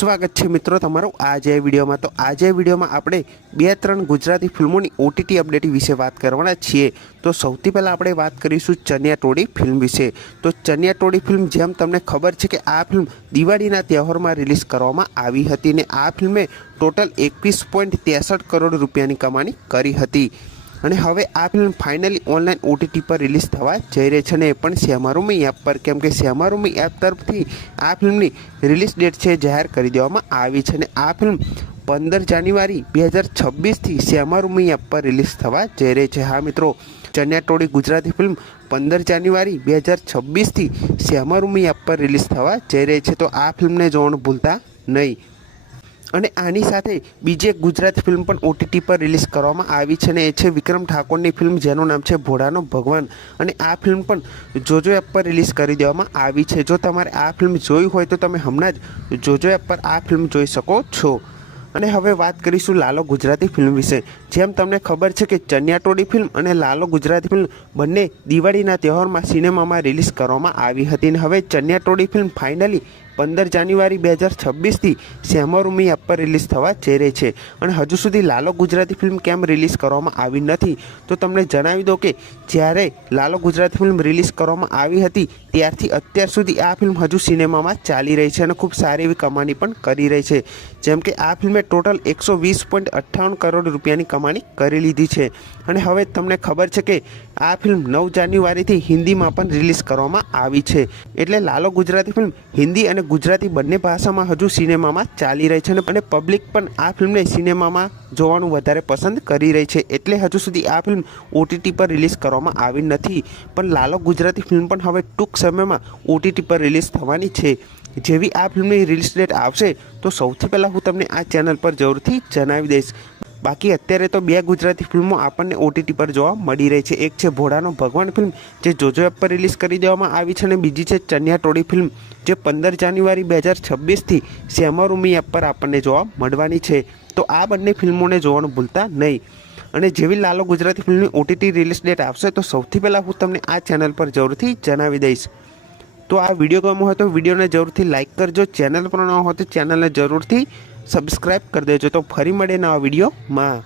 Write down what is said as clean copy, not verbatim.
સ્વાગત છે મિત્રો તમારું આજે વિડીયોમાં। તો આજે વિડીયોમાં આપણે 2-3 ગુજરાતી ફિલ્મોની OTT અપડેટ વિશે વાત કરવાના છીએ। તો સૌથી પહેલાં આપણે વાત કરીશું ચણિયાટોળી ફિલ્મ વિશે। તો ચણિયાટોળી ફિલ્મ જેમ તમને ખબર છે કે આ ફિલ્મ દિવાળીના તહેવારમાં રિલીઝ કરવામાં આવી હતી ને આ ફિલ્મે ટોટલ 21.63 કરોડ રૂપિયાની કમાણી કરી હતી અને હવે આ ફિલ્મ ફાઇનલી ઓનલાઈન OTT પર રિલીઝ થવા જઈ રહી છે ને એ પણ સેમારૂમી એપ પર, કેમ કે સેમારૂમી એપ તરફથી આ ફિલ્મની રિલીઝ ડેટ છે જાહેર કરી દેવામાં આવી છે ને આ ફિલ્મ 15 જાન્યુઆરી 2026થી સેમારૂમી એપ પર રિલીઝ થવા જઈ રહી છે। હા મિત્રો, ચણિયાટોળી ગુજરાતી ફિલ્મ 15 જાન્યુઆરી 2026થી સેમારૂમી એપ પર રિલીઝ થવા જઈ રહી છે, તો આ ફિલ્મને જોવાનું ભૂલતા નહીં। અને આની સાથે બીજી એક ગુજરાતી ફિલ્મ પણ OTT પર રિલીઝ કરવામાં આવી છે ને એ છે વિક્રમ ઠાકોરની ફિલ્મ જેનું નામ છે ભોળાનો ભગવાન અને આ ફિલ્મ પણ જોજો એપ પર રિલીઝ કરી દેવામાં આવી છે। જો તમારે આ ફિલ્મ જોઈ હોય તો તમે હમણાં જ જોજો એપ પર આ ફિલ્મ જોઈ શકો છો। અને હવે વાત કરીશું લાલો ગુજરાતી ફિલ્મ વિશે। જેમ તમને ખબર છે કે ચણિયાટોળી ફિલ્મ અને લાલો ગુજરાતી ફિલ્મ બંને દિવાળીના તહેવારમાં સિનેમામાં રિલીઝ કરવામાં આવી હતી અને હવે ચણિયાટોળી ફિલ્મ ફાઇનલી 15 જાન્યુઆરી 2026થી સેમારૂમી એપ પર રિલીઝ થવા જઈ રહી છે અને હજુ સુધી લાલો ગુજરાતી ફિલ્મ કેમ રિલીઝ કરવામાં આવી નથી તો તમને જણાવી દો કે જ્યારે લાલો ગુજરાતી ફિલ્મ રિલીઝ કરવામાં આવી હતી ત્યારથી અત્યાર સુધી આ ફિલ્મ હજુ સિનેમામાં ચાલી રહી છે અને ખૂબ સારી એવી કમાણી પણ કરી રહી છે। જેમ કે આ ફિલ્મે ટોટલ 120.58 કરોડ રૂપિયાની કમાણી કરી લીધી છે અને હવે તમને ખબર છે કે આ ફિલ્મ 9 જાન્યુઆરીથી હિન્દીમાં પણ રિલીઝ કરવામાં આવી છે, એટલે લાલો ગુજરાતી ફિલ્મ હિન્દી અને ગુજરાતી બંને ભાષામાં હજુ સિનેમામાં ચાલી રહી છે અને પબ્લિક પણ આ ફિલ્મને સિનેમામાં જોવાનું વધારે પસંદ કરી રહી છે, એટલે હજુ સુધી આ ફિલ્મ OTT પર રિલીઝ કરવામાં આવી નથી પણ લાલો ગુજરાતી ફિલ્મ પણ હવે ટૂંક સમયમાં OTT પર રિલીઝ થવાની છે। જેવી આ ફિલ્મની રિલીઝ ડેટ આવશે તો સૌથી પહેલાં હું તમને આ ચેનલ પર જરૂરથી જણાવી દઈશ। બાકી અત્યારે તો 2 ગુજરાતી ફિલ્મો આપણને OTT પર જોવા મળી રહી છે, એક છે ભોળાનો ભગવાન ફિલ્મ જે જોજો એપ પર રિલીઝ કરી દેવામાં આવી છે અને બીજી છે ચણિયાટોળી ફિલ્મ જે 15 જાન્યુઆરી 2026થી સેમારૂમી એપ પર આપણને જોવા મળવાની છે। તો આ બંને ફિલ્મોને જોવાનું ભૂલતા નહીં અને જેવી લાલો ગુજરાતી ફિલ્મની OTT રિલીઝ ડેટ આવશે તો સૌથી પહેલાં હું તમને આ ચેનલ પર જરૂરથી જણાવી દઈશ। તો આ વિડીયો ગમ્યો હોય તો વિડીયોને જરૂરથી લાઇક કરજો, ચેનલ પર ન હોય તો ચેનલને જરૂરથી સબસ્ક્રાઈબ કરી દેજો। તો ફરી મળે નવા વિડીયોમાં।